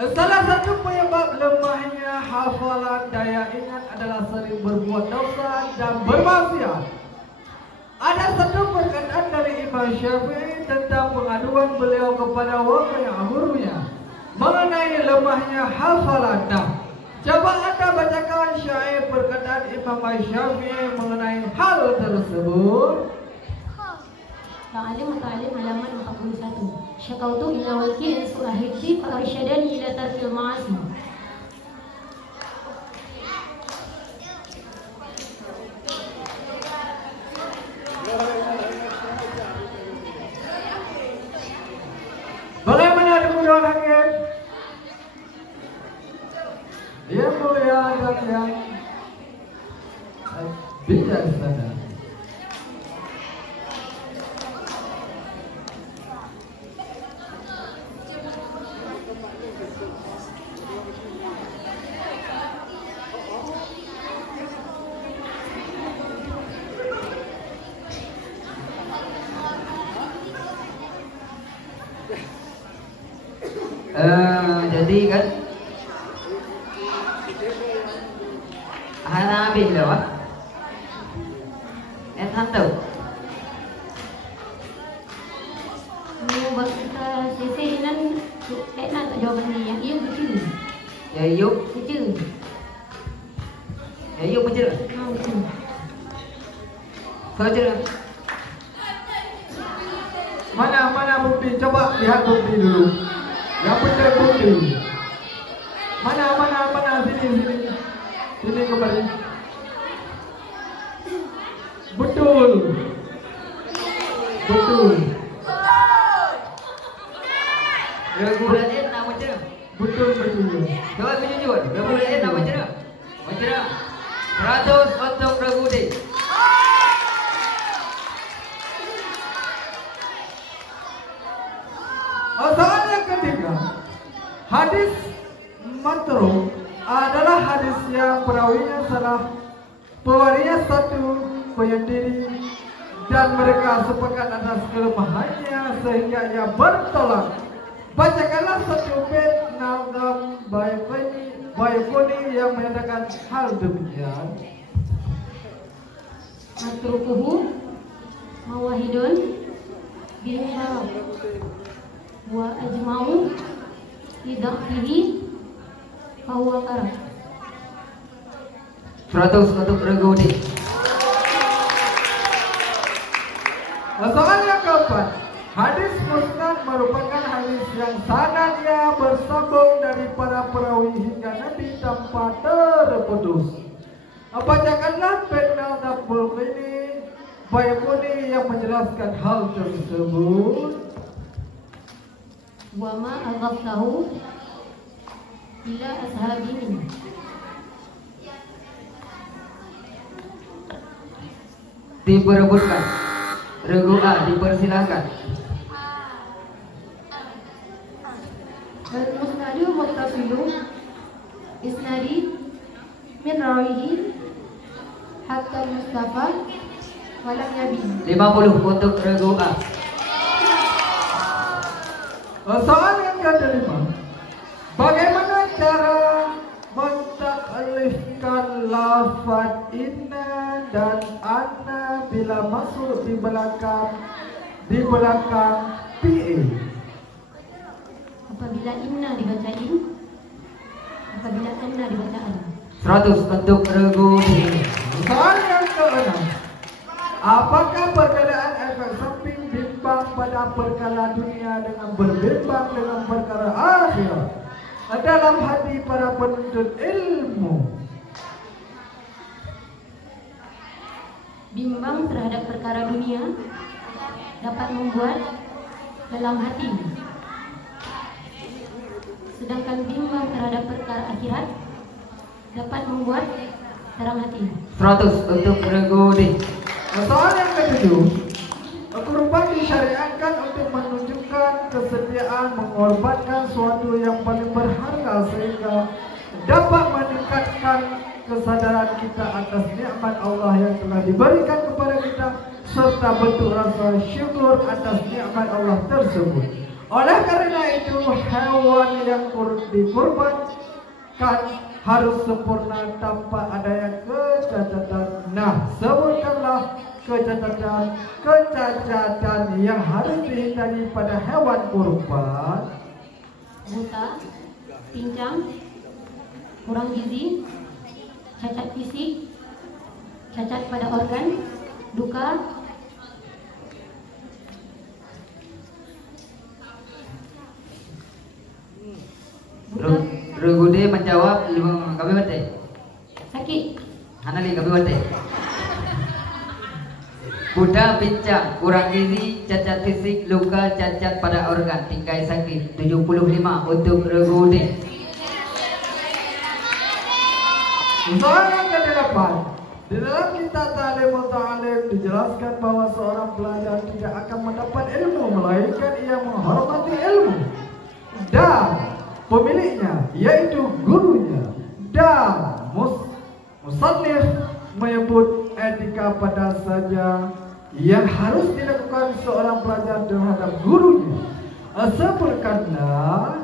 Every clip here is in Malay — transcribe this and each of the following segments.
Salah satu penyebab lemahnya hafalan daya ingat adalah sering berbuat dosa dan bermaksiat. Ada satu perkataan dari Imam Syafi'i tentang pengaduan beliau kepada wakil gurunya mengenai lemahnya hafalan. Nah, coba Anda bacakan syair perkataan Imam Syafi'i mengenai hal tersebut. Ta'alim halaman 41. Syakautu ila wakil su'ahibti fa'arsyadani ila tarkil ma'asi. Bagaimana kemudahan hakim? Yang mulia dan yang bijaksana. Jadi kan Hana habis dah wah. Tahu. Ini buat kita sisi nan nak jawapan ni yang iu betul. Ya yuk. Betul. Ya yuk betul. Betul. Betul. Mana bukti? Coba lihat bukti dulu. Yang betul bukti. Mana sini kembali. Betul. Regulator nak baca. Betul. Coba tunjuk. Regulator nak baca. Baca. 100 untuk regulator. Soal yang ketiga, hadis matruk adalah hadis yang perawinya salah, pewarinya satu penyendiri, dan mereka sepakat atas kelemahannya sehingga ia bertolak. Bacakanlah satu bait nazam Bayquni yang menyatakan hal demikian. Matrukuhu mawahidun bilhab wa ajma'u lidakhihi fahuwa karam. 100 untuk regulator. Soal yang keempat, hadis musnad merupakan hadis yang sanadnya bersambung dari para perawi hingga Nabi tanpa terputus. Bacakanlah bait nazam Bayquni yang menjelaskan hal tersebut. Wa ma aghaftahu ila ashabihi. Diperebutkan. Regula dipersilakan. Al-musnadu muttasilu isnadi min rawihi hatta Mustafa walam yabi. 50 untuk regula. Soal yang kelima, bagaimana cara mentaklifkan lafaz inna dan anna bila masuk di belakang PA? Apabila inna dibaca in, apabila anna dibaca an. 100 untuk regulator. Soal yang keenam, apakah perbedaan efek samping bimbang pada perkara dunia dengan berbimbang dengan perkara akhirat dalam hati para penuntut ilmu? Bimbang terhadap perkara dunia dapat membuat dalam hati, sedangkan bimbang terhadap perkara akhirat dapat membuat dalam hati. 100 untuk regulator. Soal yang ketujuh, kurban disyariatkan untuk menunjukkan kesetiaan mengorbankan suatu yang paling berharga sehingga dapat meningkatkan kesadaran kita atas nikmat Allah yang telah diberikan kepada kita serta bentuk rasa syukur atas nikmat Allah tersebut. Oleh karena itu hewan yang dikurbankan harus sempurna tanpa adanya kecacatan. Nah, sebutkanlah kecacatan yang harus dihindari pada hewan kurban. Buta, pincang, kurang gizi, cacat fisik, cacat pada organ, duka, buta, Regude menjawab kami bate. sakit, Hanali kami bate. Buta, pincang, kurang gizi, cacat fisik, luka, cacat pada organ, tingkai sakit. 75 untuk Regude. Soalan ke-8. Di dalam kitab Ta'lim Muta'alim dijelaskan bahwa seorang pelajar tidak akan mendapat ilmu melainkan ia menghormati ilmu dan pemiliknya, yaitu gurunya. Dan musannif menyebut etika pada saja yang harus dilakukan seorang pelajar terhadap gurunya. Sebutkanlah.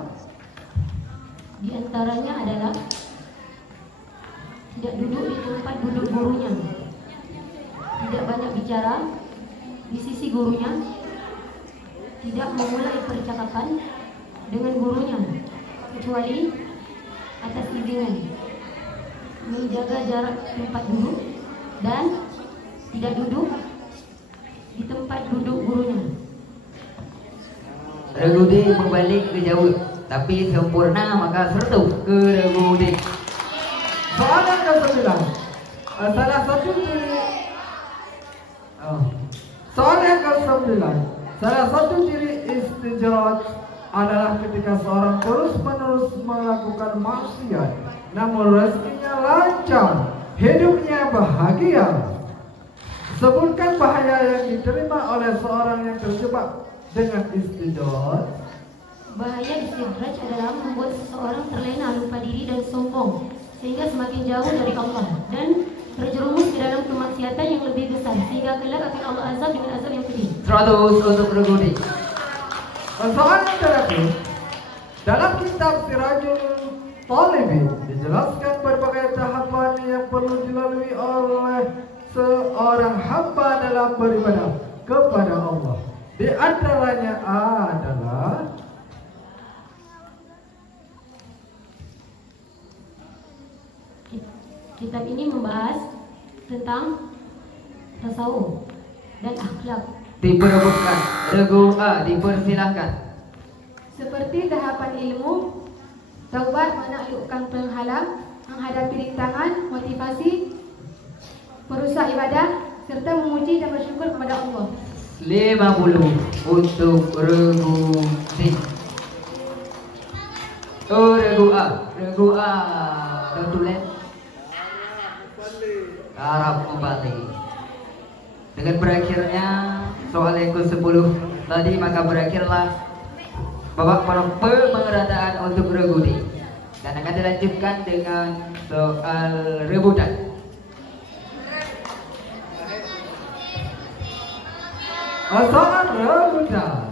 di antaranya adalah tidak duduk di tempat duduk gurunya, tidak banyak bicara di sisi gurunya, tidak memulai percakapan dengan gurunya kecuali atas izinnya, menjaga jarak tempat duduk dan tidak duduk di tempat duduk gurunya. Regude membalik ke jauh, tapi sempurna maka sertu ke Regude. Soalan ke-9. Salah satu ciri Soalan ke-9. Salah satu ciri istijrat adalah ketika seorang terus-menerus melakukan maksiat, namun rezekinya lancar, hidupnya bahagia. Sebutkan bahaya yang diterima oleh seorang yang terjebak dengan istijrat. Bahaya istidraj adalah membuat seseorang terlena, lupa diri dan sombong sehingga semakin jauh dari Allah dan terjerumus ke dalam kemaksiatan yang lebih besar sehingga kelak akan Allah azab dengan azab yang pedih. 100 untuk Regude. Soalan terakhir. Dalam kitab Sirajul Talibin dijelaskan berbagai tahapan yang perlu dilalui oleh seorang hamba dalam beribadah kepada Allah. Di antaranya adalah Kitab ini membahas tentang tasawuf dan akhlak. Diperebutkan. Regu A dipersilahkan. Seperti tahapan ilmu, taubat menaklukkan penghalang, menghadapi rintangan, motivasi, perusak ibadah, serta memuji dan bersyukur kepada Allah. 50 untuk Regu C. Regu A. Regu A. Dan tulen. Arab kembali. Dengan berakhirnya soal yang ke-10 tadi, maka berakhirlah babak pemerataan untuk Regu D. Dan akan dilanjutkan dengan soal rebutan. soal rebutan.